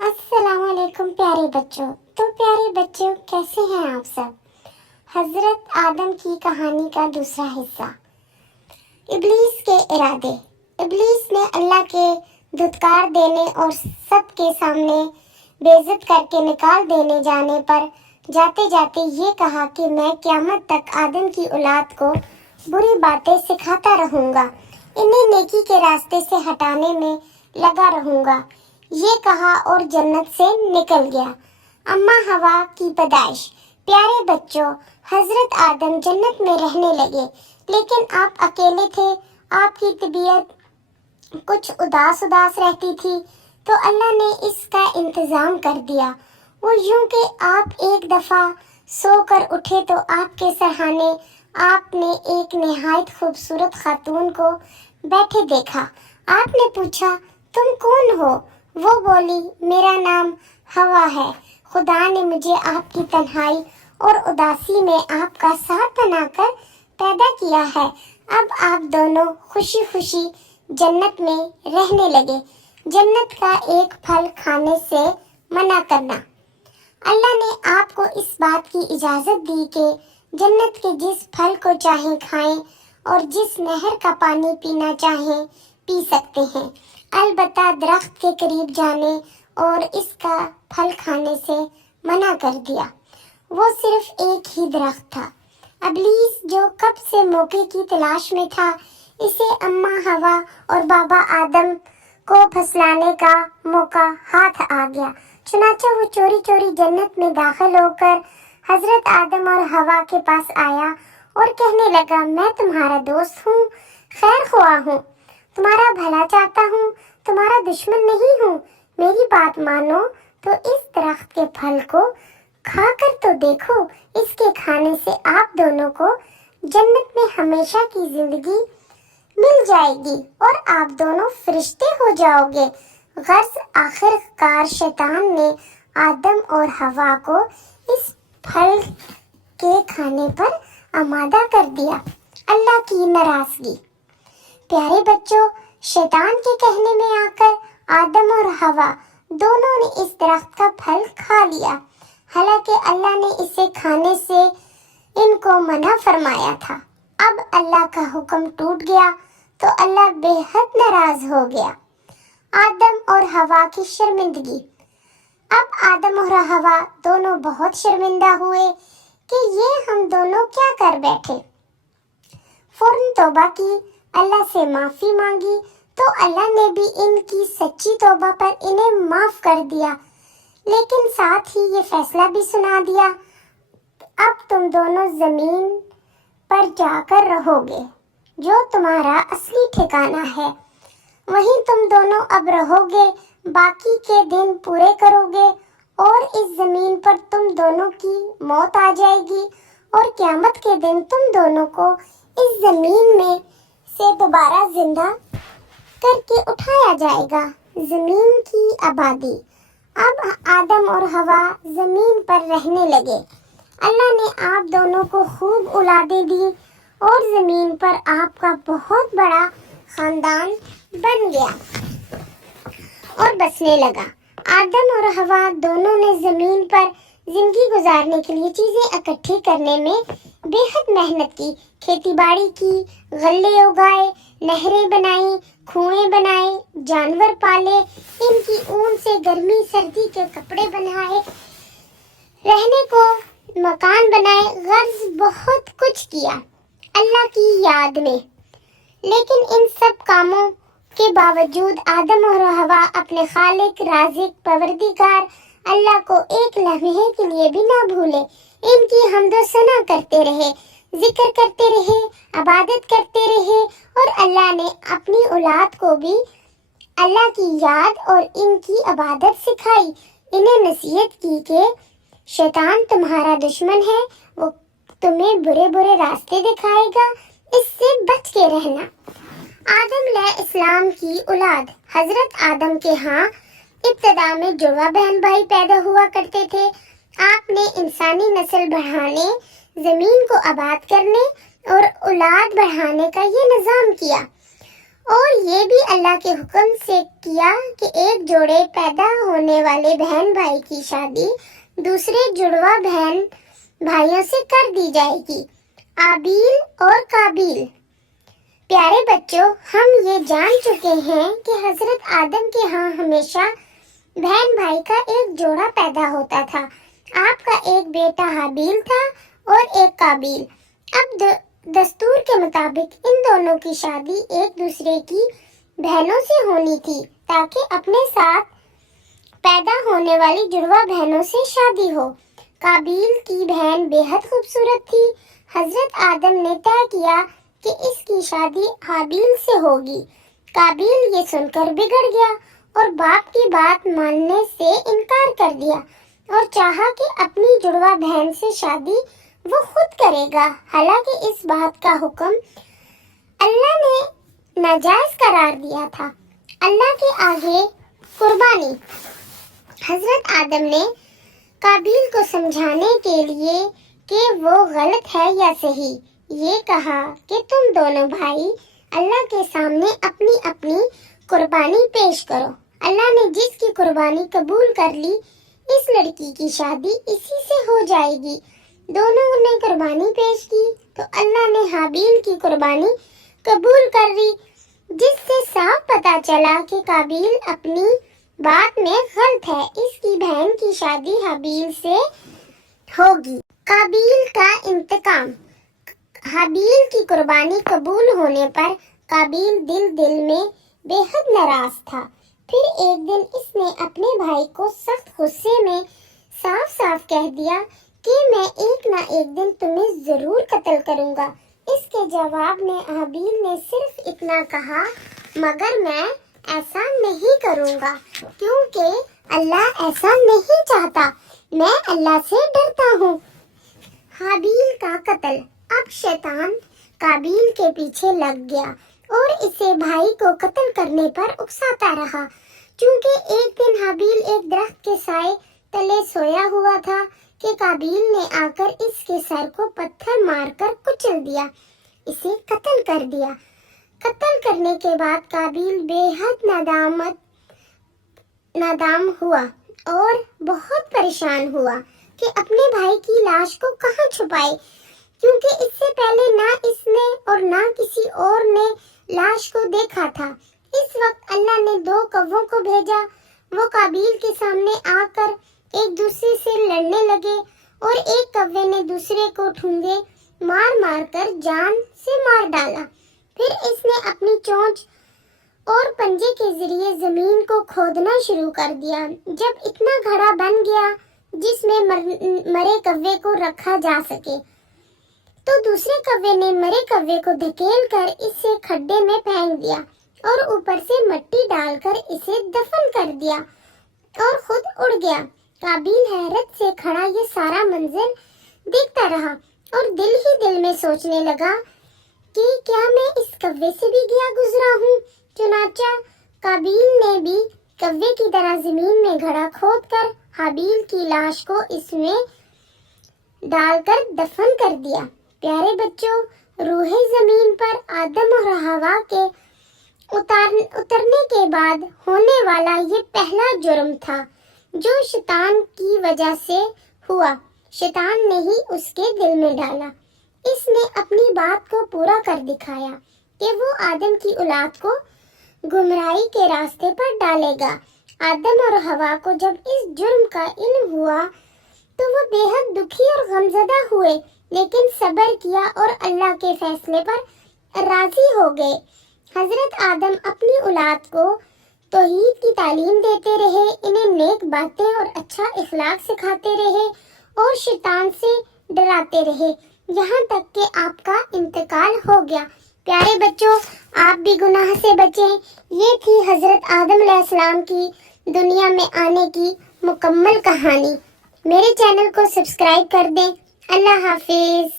السلام علیکم پیارے بچوں. تو پیارے بچوں کیسے ہیں آپ سب؟ حضرت آدم کی کہانی کا دوسرا حصہ. ابلیس کے ارادے. ابلیس نے اللہ کے دھتکار دینے اور سب کے سامنے بے عزت کر کے نکال دینے جانے پر جاتے جاتے یہ کہا کہ میں قیامت تک آدم کی اولاد کو بری باتیں سکھاتا رہوں گا, انہیں نیکی کے راستے سے ہٹانے میں لگا رہوں گا. یہ کہا اور جنت سے نکل گیا. اماں ہوا کی پیدائش. پیارے بچوں, حضرت آدم جنت میں رہنے لگے, لیکن آپ اکیلے تھے. آپ کی طبیعت کچھ اداس رہتی تھی, تو اللہ نے اس کا انتظام کر دیا. وہ یوں کہ آپ ایک دفعہ سو کر اٹھے تو آپ کے سرہانے آپ نے ایک نہایت خوبصورت خاتون کو بیٹھے دیکھا. آپ نے پوچھا, تم کون ہو؟ وہ بولی, میرا نام ہوا ہے. خدا نے مجھے آپ کی تنہائی اور اداسی میں آپ کا ساتھ بنا کر پیدا کیا ہے. اب آپ دونوں خوشی خوشی جنت میں رہنے لگے. جنت کا ایک پھل کھانے سے منع کرنا. اللہ نے آپ کو اس بات کی اجازت دی کہ جنت کے جس پھل کو چاہیں کھائیں اور جس نہر کا پانی پینا چاہیں پی سکتے ہیں, البتہ درخت کے قریب جانے اور اس کا پھل کھانے سے منع کر دیا. وہ صرف ایک ہی درخت تھا. ابلیس جو کب سے موقع کی تلاش میں تھا, اسے اماں ہوا اور بابا آدم کو پھسلانے کا موقع ہاتھ آ گیا. چنانچہ وہ چوری چوری جنت میں داخل ہو کر حضرت آدم اور ہوا کے پاس آیا اور کہنے لگا, میں تمہارا دوست ہوں, خیر خواہ ہوں, تمہارا بھلا چاہتا ہوں, تمہارا دشمن نہیں ہوں. میری بات مانو تو اس درخت کے پھل کو کھا کر تو دیکھو. اس کے کھانے سے آپ دونوں کو جنت میں ہمیشہ کی زندگی مل جائے گی اور آپ دونوں فرشتے ہو جاؤ گے. غرض آخر کار شیطان نے آدم اور ہوا کو اس پھل کے کھانے پر آمادہ کر دیا. اللہ کی ناراضگی. پیارے بچوں, شیطان کے کہنے میں آ کر آدم اور ہوا دونوں نے اس درخت کا پھل کھا لیا, حالانکہ اللہ نے اسے کھانے سے ان کو منع فرمایا تھا. اب اللہ کا حکم ٹوٹ گیا تو اللہ بے حد ناراض ہو گیا. آدم اور ہوا کی شرمندگی. اب آدم اور ہوا دونوں بہت شرمندہ ہوئے کہ یہ ہم دونوں کیا کر بیٹھے. فوراً توبہ کی, اللہ سے معافی مانگی, تو اللہ نے بھی ان کی سچی توبہ پر انہیں معاف کر دیا, لیکن ساتھ ہی یہ فیصلہ بھی سنا دیا, اب تم دونوں زمین پر جا کر رہو گے, جو تمہارا اصلی ٹھکانہ ہے. وہیں تم دونوں اب رہو گے, باقی کے دن پورے کرو گے, اور اس زمین پر تم دونوں کی موت آ جائے گی, اور قیامت کے دن تم دونوں کو اس زمین میں سے دوبارہ زندہ کر کے اٹھایا جائے گا. زمین کی آبادی. اب آدم اور ہوا زمین پر رہنے لگے. اللہ نے آپ دونوں کو خوب اولادیں دی اور زمین پر آپ کا بہت بڑا خاندان بن گیا اور بسنے لگا. آدم اور ہوا دونوں نے زمین پر زندگی گزارنے کے لیے چیزیں اکٹھی کرنے میں بے حد محنت کی. کھیتی باڑی کی, غلے اگائے, نہریں بنائیں, کنویں بنائے, جانور پالے, ان کی اون سے گرمی سردی کے کپڑے بنائے, رہنے کو مکان بنائے. غرض بہت کچھ کیا اللہ کی یاد میں. لیکن ان سب کاموں کے باوجود آدم اور ہوا اپنے خالق رازق پروردگار اللہ کو ایک لمحے کے لیے بھی نہ بھولے. ان کی حمد و ثنا کرتے رہے, ذکر کرتے رہے, عبادت کرتے رہے, اور اللہ نے اپنی اولاد کو بھی اللہ کی یاد اور ان کی عبادت سکھائی. انہیں نصیحت کی کہ شیطان تمہارا دشمن ہے, وہ تمہیں برے برے راستے دکھائے گا, اس سے بچ کے رہنا. آدم علیہ السلام کی اولاد. حضرت آدم کے ہاں ابتدا میں جڑواں بہن بھائی پیدا ہوا کرتے تھے. آپ نے انسانی نسل بڑھانے, زمین کو آباد کرنے اور اولاد بڑھانے کا یہ نظام کیا, اور یہ بھی اللہ کے حکم سے کیا کہ ایک جوڑے پیدا ہونے والے بہن بھائی کی شادی دوسرے جڑواں بہن بھائیوں سے کر دی جائے گی، آبیل اور قابیل۔ پیارے بچوں، ہم یہ جان چکے ہیں کہ حضرت آدم کے ہاں ہمیشہ بہن بھائی کا ایک جوڑا پیدا ہوتا تھا۔ آپ کا ایک بیٹا حابیل تھا اور ایک قابیل۔ اب دستور کے مطابق ان دونوں کی شادی ایک دوسرے کی بہنوں سے ہونی تھی تاکہ اپنے ساتھ پیدا ہونے والی جڑواں بہنوں سے شادی ہو۔ قابیل کی بہن بے حد خوبصورت تھی۔ حضرت آدم نے طے کیا کہ اس کی شادی حابیل سے ہوگی۔ قابیل یہ سن کر بگڑ گیا اور باپ کی بات ماننے سے انکار کر دیا اور چاہا کہ اپنی جڑواں بہن سے شادی وہ خود کرے گا، حالانکہ اس بات کا حکم اللہ نے ناجائز قرار دیا تھا۔ اللہ کے آگے قربانی۔ حضرت آدم نے قابیل کو سمجھانے کے لیے کہ وہ غلط ہے یا صحیح، یہ کہا کہ تم دونوں بھائی اللہ کے سامنے اپنی اپنی قربانی پیش کرو۔ اللہ نے جس کی قربانی قبول کر لی، اس لڑکی کی شادی اسی سے ہو جائے گی۔ دونوں نے قربانی پیش کی تو اللہ نے حابیل کی قربانی قبول کر لی، جس سے صاف پتہ چلا کہ قابیل اپنی بات میں غلط ہے۔ اس کی بہن کی شادی حابیل سے ہوگی۔ قابیل کا انتقام۔ حابیل کی قربانی قبول ہونے پر قابیل دل میں بے حد ناراض تھا۔ پھر ایک دن اس نے اپنے بھائی کو سخت غصے میں صاف صاف کہہ دیا کہ میں ایک نہ ایک دن تمہیں ضرور قتل کروں گا۔ اس کے جواب میں حابیل نے صرف اتنا کہا، مگر میں ایسا نہیں کروں گا کیونکہ اللہ ایسا نہیں چاہتا، میں اللہ سے ڈرتا ہوں۔ حابیل کا قتل۔ اب شیطان قابیل کے پیچھے لگ گیا اور اسے بھائی کو قتل کرنے پر اکساتا رہا۔ چونکہ ایک دن حابیل ایک درخت کے سائے تلے سویا ہوا تھا کہ قابیل نے آ کر اس کے سر کو پتھر مار کر کچل دیا، اسے قتل کر دیا۔ قتل کرنے کے بعد قابیل بے حد نادام ہوا اور بہت پریشان ہوا کہ اپنے بھائی کی لاش کو کہاں چھپائے، کیونکہ اس سے پہلے نہ اس نے اور نہ کسی اور نے لاش کو دیکھا تھا۔ اس وقت اللہ نے 2 کووں کو بھیجا۔ وہ قابیل کے سامنے آ کر ایک دوسرے سے لڑنے لگے اور ایک کوے نے دوسرے کو ٹھونگے مار مار کر جان سے مار ڈالا۔ پھر اس نے اپنی چونچ اور پنجے کے ذریعے زمین کو کھودنا شروع کر دیا۔ جب اتنا گھڑا بن گیا جس میں مرے کوے کو رکھا جا سکے تو دوسرے کوے نے مرے کوے کو دھکیل کر اسے کھڈے میں پھینک دیا اور اوپر سے مٹی ڈال کر اسے دفن کر دیا اور خود اڑ گیا۔ قابیل حیرت سے کھڑا یہ سارا منظر دیکھتا رہا اور دل ہی دل میں سوچنے لگا کہ کیا میں اس کوے سے بھی گیا گزرا ہوں۔ چنانچہ قابیل نے بھی کوے کی طرح زمین میں گھڑا کھود کر حابیل کی لاش کو اس میں ڈال کر دفن کر دیا۔ پیارے بچوں، روح زمین پر آدم اور حوا کے اترنے کے بعد ہونے والا یہ پہلا جرم تھا جو شیطان کی وجہ سے ہوا۔ شیطان نے ہی اس کے دل میں ڈالا۔ اس نے اپنی بات کو پورا کر دکھایا کہ وہ آدم کی اولاد کو گمراہی کے راستے پر ڈالے گا۔ آدم اور حوا کو جب اس جرم کا علم ہوا تو وہ بے حد دکھی اور غمزدہ ہوئے، لیکن صبر کیا اور اللہ کے فیصلے پر راضی ہو گئے۔ حضرت آدم اپنی اولاد کو توحید کی تعلیم دیتے رہے، انہیں نیک باتیں اور اچھا اخلاق سکھاتے رہے اور شیطان سے ڈراتے رہے، یہاں تک کہ آپ کا انتقال ہو گیا۔ پیارے بچوں، آپ بھی گناہ سے بچیں۔ یہ تھی حضرت آدم علیہ السلام کی دنیا میں آنے کی مکمل کہانی۔ میرے چینل کو سبسکرائب کر دیں۔ اللہ حافظ۔